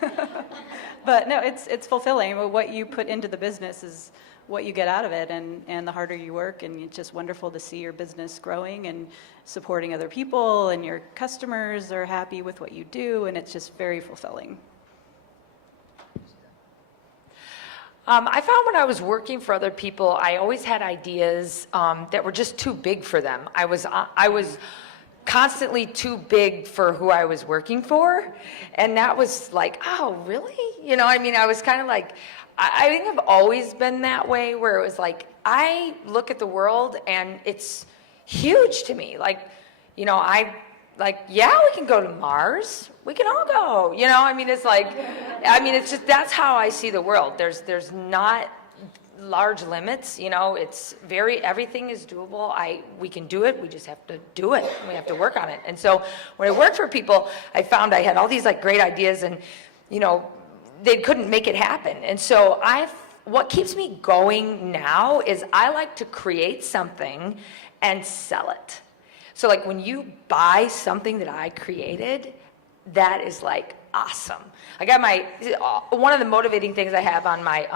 But no, it's fulfilling. What you put into the business is what you get out of it, and the harder you work, and it's just wonderful to see your business growing and supporting other people, and your customers are happy with what you do, and it's just very fulfilling. I found when I was working for other people, I always had ideas that were just too big for them. I was constantly too big for who I was working for, and that was like, oh, really? I was kind of like, I think I've always been that way, where it was like, I look at the world and it's huge to me. Yeah, we can go to Mars. We can all go. It's just, that's how I see the world. There's not large limits. Everything is doable. We can do it. We just have to do it. We have to work on it. And so when I worked for people, I found I had all these great ideas, and they couldn't make it happen. And so what keeps me going now is I like to create something and sell it. So when you buy something that I created, that is awesome. I got one of the motivating things I have on my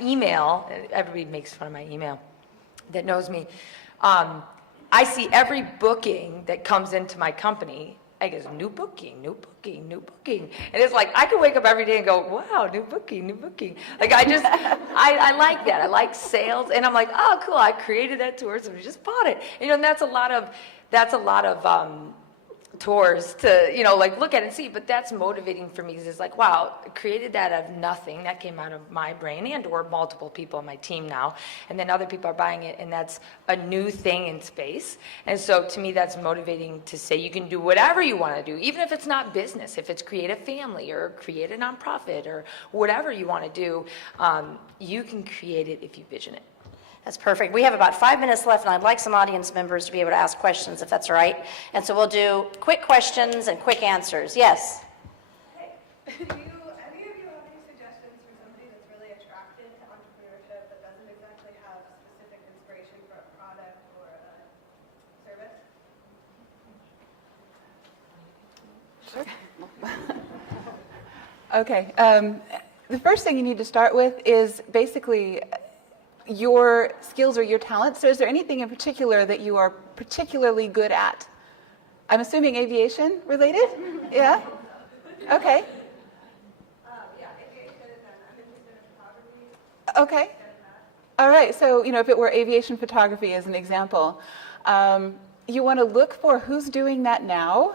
email, everybody makes fun of my email that knows me. I see every booking that comes into my company. I go, new booking, new booking, new booking. And it's I could wake up every day and go, wow, new booking, new booking. I like that. I like sales. And I'm oh, cool, I created that tour, so we just bought it. And that's a lot of tours to, look at and see. But that's motivating for me, because it's wow, I created that out of nothing. That came out of my brain or multiple people on my team now. And then other people are buying it, and that's a new thing in space. And so to me, that's motivating to say you can do whatever you want to do, even if it's not business, if it's create a family or create a nonprofit or whatever you want to do, you can create it if you vision it. That's perfect. We have about 5 minutes left, and I'd like some audience members to be able to ask questions, if that's all right. And so we'll do quick questions and quick answers. Yes? Hey, do any of you have any suggestions for somebody that's really attracted to entrepreneurship but doesn't exactly have specific inspiration for a product or a service? Okay. The first thing you need to start with is basically your skills or your talents. So is there anything in particular that you are particularly good at? I'm assuming aviation related? Yeah? Okay. Yeah, aviation, and I'm interested in photography. Okay. All right. So, if it were aviation photography as an example, you want to look for who's doing that now,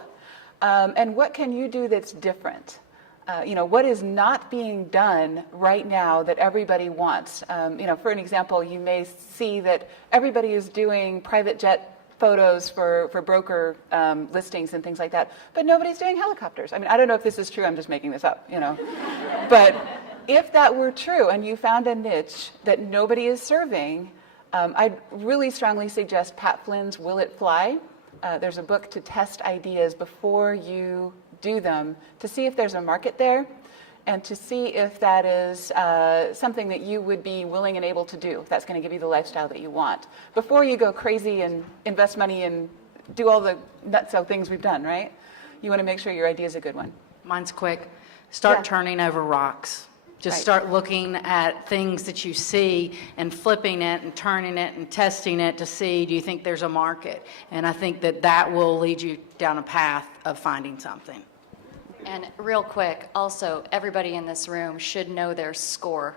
and what can you do that's different? What is not being done right now that everybody wants? For an example, you may see that everybody is doing private jet photos for broker listings and things like that, but nobody's doing helicopters. I mean, I don't know if this is true. I'm just making this up, But if that were true and you found a niche that nobody is serving, I'd really strongly suggest Pat Flynn's Will It Fly? There's a book to test ideas before you do them, to see if there's a market there and to see if that is something that you would be willing and able to do, if that's going to give you the lifestyle that you want. Before you go crazy and invest money and do all the nutso things we've done, right? You want to make sure your idea is a good one. Mine's quick. Start Yeah. turning over rocks. Just Right. start looking at things that you see and flipping it and turning it and testing it to see, do you think there's a market? And I think that will lead you down a path of finding something. And real quick, also, everybody in this room should know their SCORE.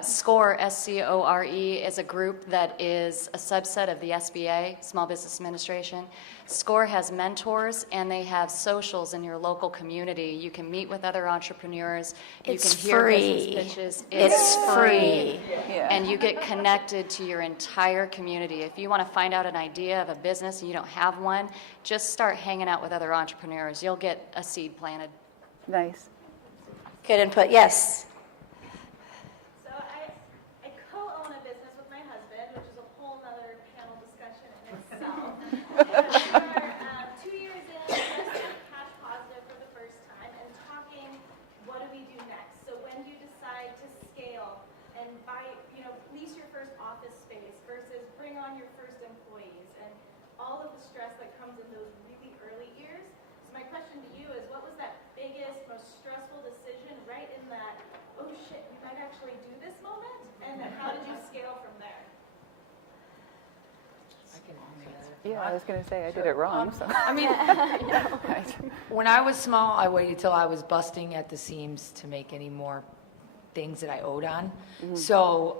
SCORE, S-C-O-R-E, is a group that is a subset of the SBA, Small Business Administration. SCORE has mentors, and they have socials in your local community. You can meet with other entrepreneurs. It's You can hear free. business pitches. It's free. Yeah. And you get connected to your entire community. If you want to find out an idea of a business and you don't have one, just start hanging out with other entrepreneurs. You'll get a seed planted. Nice. Good input. Yes? So I co-own a business with my husband, which is a whole nother panel discussion in itself. We're 2 years in, just cash positive for the first time, and talking, what do we do next? So when do you decide to scale and buy, lease your first office space versus bring on your first employees and all of the stress that comes in those really early years? So my question to you is, what was that biggest, most stressful decision right in that, oh shit, you might actually do this moment? And then how did you scale from there? Yeah, I was going to say I did it wrong. So. I mean, Right. when I was small, I waited till I was busting at the seams to make any more things that I owed on. So,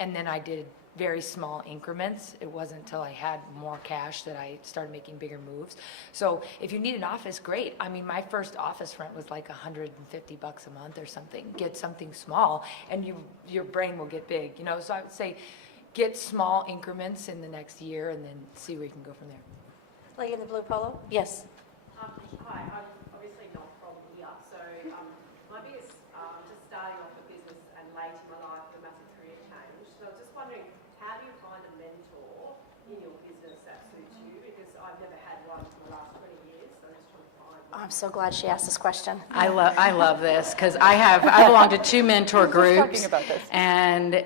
and then I did very small increments. It wasn't until I had more cash that I started making bigger moves. So if you need an office, great. I mean, my first office rent was like $150 a month or something. Get something small and your brain will get big, So I would say get small increments in the next year and then see where you can go from there. Lady in the blue polo? Yes. Hi, I'm obviously not from here, so my biggest, just starting off a business and late in my life, a massive career change. So I was just wondering, how do you find a mentor in your business that suits you? Because I've never had one for the last 20 years, so I'm just trying to find one. Oh, I'm so glad she asked this question. I love this because I belong to 2 mentor groups. talking about this. And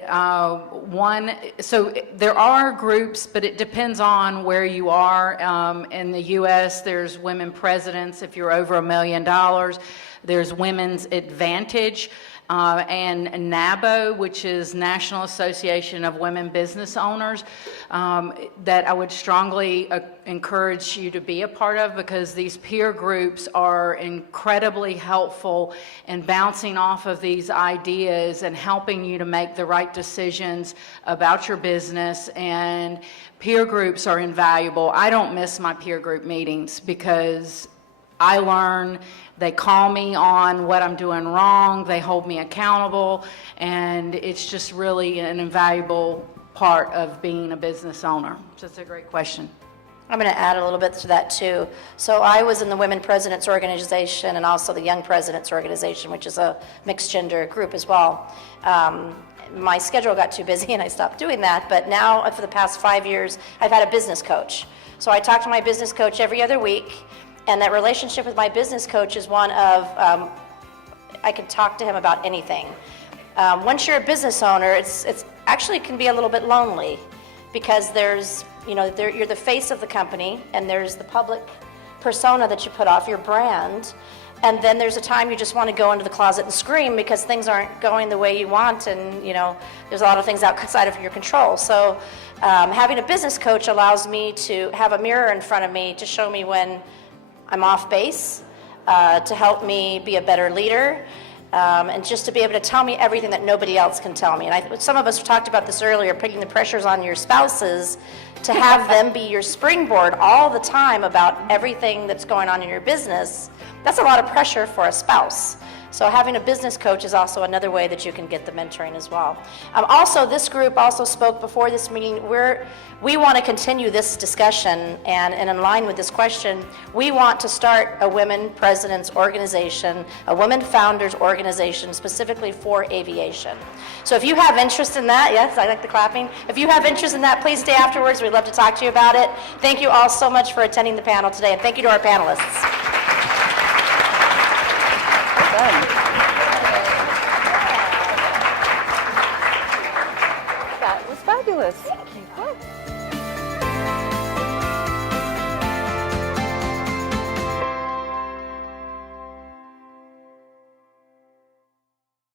so there are groups, but it depends on where you are. In the U.S., there's women presidents if you're over $1 million. There's Women's Advantage. And NABO, which is National Association of Women Business Owners, that I would strongly encourage you to be a part of, because these peer groups are incredibly helpful in bouncing off of these ideas and helping you to make the right decisions about your business. And peer groups are invaluable. I don't miss my peer group meetings because I learn. They call me on what I'm doing wrong. They hold me accountable. And it's just really an invaluable part of being a business owner. So it's a great question. I'm going to add a little bit to that too. So I was in the Women Presidents Organization and also the Young Presidents Organization, which is a mixed gender group as well. my schedule got too busy and I stopped doing that. But now, for the past 5 years, I've had a business coach. So I talk to my business coach every other week, and that relationship with my business coach is one of I can talk to him about anything. Once you're a business owner, it's actually can be a little bit lonely, because there's, you're the face of the company, and there's the public persona that you put off, your brand, and then there's a time you just want to go into the closet and scream because things aren't going the way you want, and there's a lot of things outside of your control. So having a business coach allows me to have a mirror in front of me to show me when I'm off base, to help me be a better leader, and just to be able to tell me everything that nobody else can tell me. And some of us talked about this earlier, putting the pressures on your spouses to have them be your springboard all the time about everything that's going on in your business. That's a lot of pressure for a spouse. So having a business coach is also another way that you can get the mentoring as well. Also, this group also spoke before this meeting. We want to continue this discussion, and in line with this question, we want to start a women presidents organization, a women founders organization specifically for aviation. So if you have interest in that, yes, I like the clapping. If you have interest in that, please stay afterwards. We'd love to talk to you about it. Thank you all so much for attending the panel today, and thank you to our panelists.